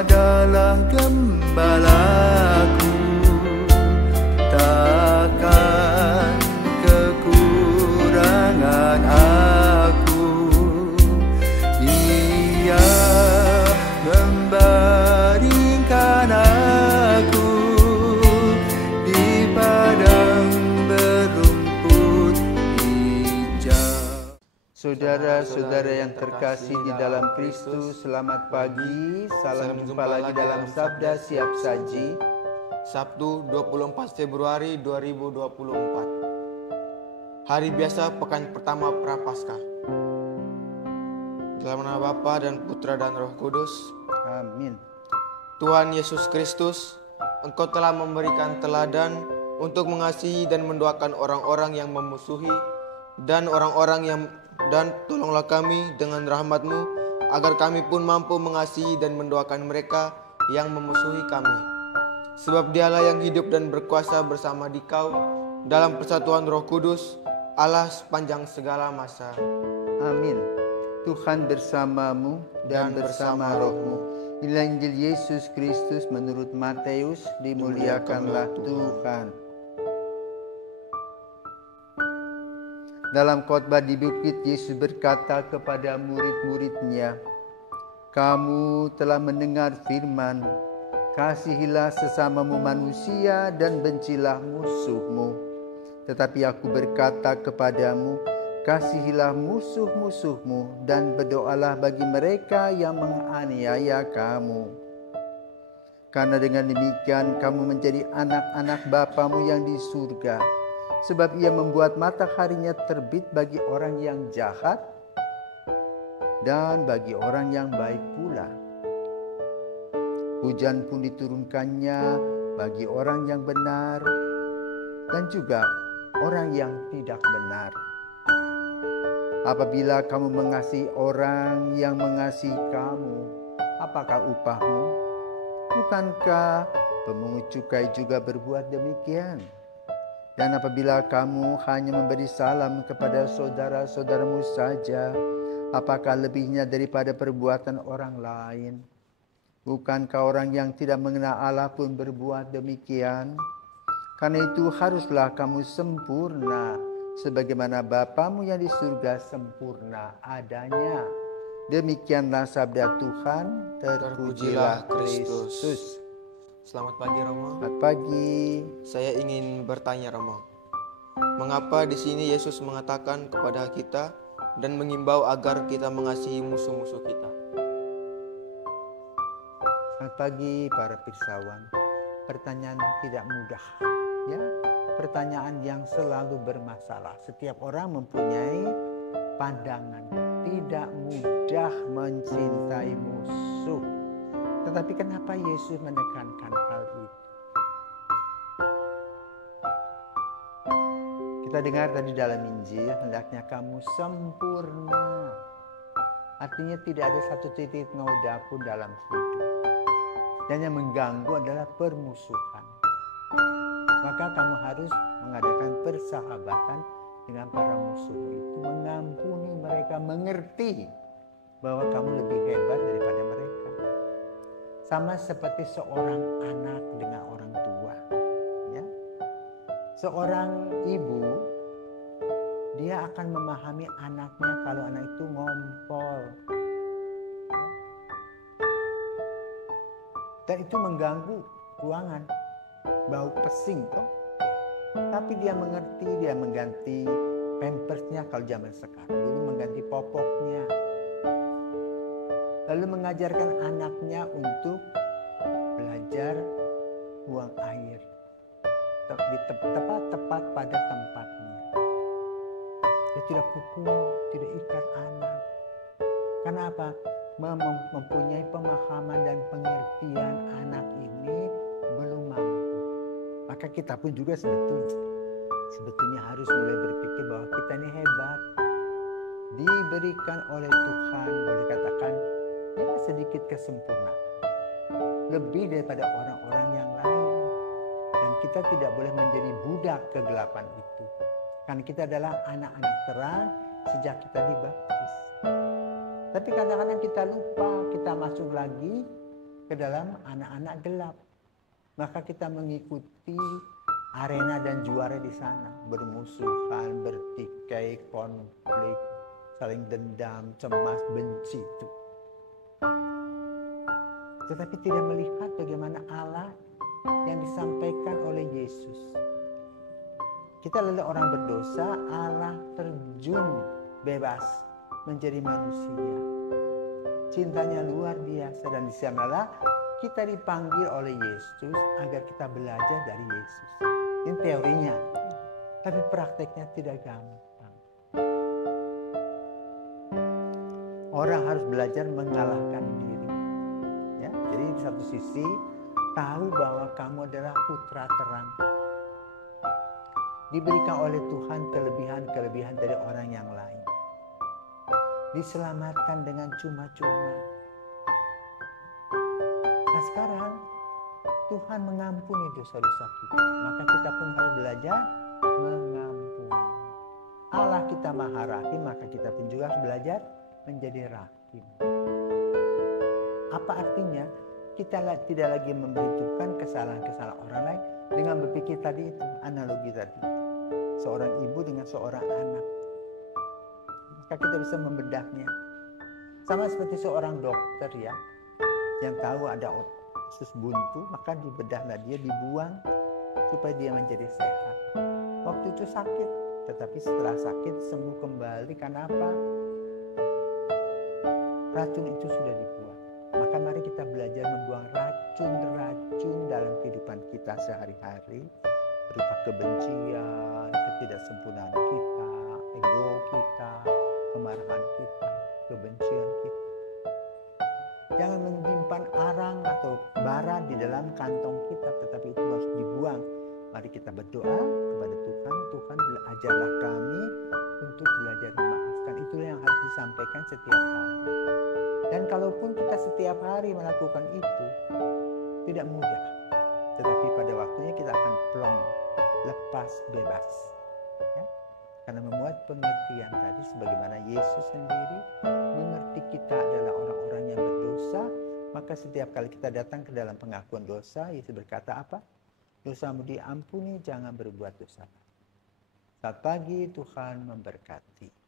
adalah gembalaku, takkan kekurangan aku. Ia membaringkan aku di padang berumput hijau. Saudara-saudara yang terkasih di dalam Kristus, selamat pagi. Salam jumpa lagi dalam Sabda Siap Saji. Sabtu 24 Februari 2024. Hari biasa pekan pertama Prapaskah. Dalam nama Bapa dan Putra dan Roh Kudus. Amin. Tuhan Yesus Kristus, Engkau telah memberikan teladan untuk mengasihi dan mendoakan orang-orang yang memusuhi dan tolonglah kami dengan rahmat-Mu agar kami pun mampu mengasihi dan mendoakan mereka yang memusuhi kami. Sebab Dialah yang hidup dan berkuasa bersama Dikau dalam persatuan Roh Kudus, Allah sepanjang segala masa. Amin. Tuhan bersamamu dan bersama rohmu. Inilah Injil Yesus Kristus menurut Matius. Dimuliakanlah Tuhan. Dalam khotbah di bukit, Yesus berkata kepada murid-muridnya, "Kamu telah mendengar firman, kasihilah sesamamu manusia dan bencilah musuhmu. Tetapi aku berkata kepadamu, kasihilah musuh-musuhmu dan berdoalah bagi mereka yang menganiaya kamu. Karena dengan demikian kamu menjadi anak-anak Bapamu yang di surga. Sebab ia membuat mataharinya terbit bagi orang yang jahat dan bagi orang yang baik pula. Hujan pun diturunkannya bagi orang yang benar dan juga orang yang tidak benar. Apabila kamu mengasihi orang yang mengasihi kamu, apakah upahmu? Bukankah pemungut cukai juga berbuat demikian? Dan apabila kamu hanya memberi salam kepada saudara-saudaramu saja, apakah lebihnya daripada perbuatan orang lain? Bukankah orang yang tidak mengenal Allah pun berbuat demikian? Karena itu haruslah kamu sempurna, sebagaimana Bapamu yang di surga sempurna adanya." Demikianlah sabda Tuhan. Terpujilah Kristus. Selamat pagi Romo. Selamat pagi. Saya ingin bertanya Romo, mengapa di sini Yesus mengatakan kepada kita dan mengimbau agar kita mengasihi musuh-musuh kita? Selamat pagi para pirsawan. Pertanyaan tidak mudah, ya. Pertanyaan yang selalu bermasalah. Setiap orang mempunyai pandangan. Tidak mudah mencintai musuh. Tetapi kenapa Yesus menekankan hal itu? Kita dengar tadi dalam Injil, hendaknya kamu sempurna. Artinya tidak ada satu titik noda pun dalam hidup. Dan yang mengganggu adalah permusuhan. Maka kamu harus mengadakan persahabatan dengan para musuh itu. Mengampuni mereka, mengerti bahwa kamu lebih hebat daripada mereka. Sama seperti seorang anak dengan orang tua. Ya. Seorang ibu, dia akan memahami anaknya kalau anak itu ngompol. Dan itu mengganggu ruangan, bau pesing toh. Tapi dia mengerti, dia mengganti pampersnya kalau zaman sekarang. Jadi mengganti popoknya. Lalu mengajarkan anaknya untuk belajar buang air. Tepat pada tempatnya. Dia tidak pukul, tidak ikat anak. Kenapa? Mempunyai pemahaman dan pengertian anak ini belum mampu. Maka kita pun juga sebetulnya harus mulai berpikir bahwa kita ini hebat. Diberikan oleh Tuhan, boleh katakan, ya sedikit kesempurnaan. Lebih daripada orang-orang yang lain. Dan kita tidak boleh menjadi budak kegelapan itu. Karena kita adalah anak-anak terang sejak kita dibaptis. Tapi kadang-kadang kita lupa, kita masuk lagi ke dalam anak-anak gelap. Maka kita mengikuti arena dan juara di sana, bermusuhan, bertikai, konflik, saling dendam, cemas, benci itu. Tetapi tidak melihat bagaimana Allah yang disampaikan oleh Yesus. Kita adalah orang berdosa, Allah terjun bebas menjadi manusia. Cintanya luar biasa, dan di sanalah kita dipanggil oleh Yesus agar kita belajar dari Yesus. Ini teorinya, tapi prakteknya tidak gampang. Orang harus belajar mengalahkan diri. Ya, jadi di satu sisi tahu bahwa kamu adalah putra terang. Diberikan oleh Tuhan kelebihan-kelebihan dari orang yang lain. Diselamatkan dengan cuma-cuma. Nah sekarang Tuhan mengampuni dosa-dosa kita. Maka kita pun harus belajar mengampuni. Allah kita maha rahim, maka kita pun juga harus belajar menjadi rahim. Apa artinya? Kita tidak lagi memberitakan kesalahan-kesalahan orang lain dengan berpikir tadi itu, analogi tadi. Seorang ibu dengan seorang anak. Maka kita bisa membedahnya. Sama seperti seorang dokter ya, yang tahu ada usus buntu, maka dibedahlah dia, dibuang supaya dia menjadi sehat. Waktu itu sakit, tetapi setelah sakit sembuh kembali. Karena apa? Racun itu sudah dibuang. Maka mari kita belajar membuang racun-racun dalam kehidupan kita sehari-hari, berupa kebencian, ketidaksempurnaan kita, ego kita, kemarahan kita, kebencian kita. Jangan menyimpan arang atau bara di dalam kantong kita, tetapi itu harus dibuang. Mari kita berdoa kepada Tuhan. Tuhan, ajarlah kami untuk belajar memaafkan. Itulah yang harus disampaikan setiap hari. Dan kalaupun kita setiap hari melakukan itu, tidak mudah. Tetapi pada waktunya kita akan plong, lepas, bebas. Ya? Karena memuat pengertian tadi, sebagaimana Yesus sendiri mengerti kita adalah orang-orang yang berdosa. Maka setiap kali kita datang ke dalam pengakuan dosa, Yesus berkata apa? Dosamu diampuni, jangan berbuat dosa. Selamat pagi, Tuhan memberkati.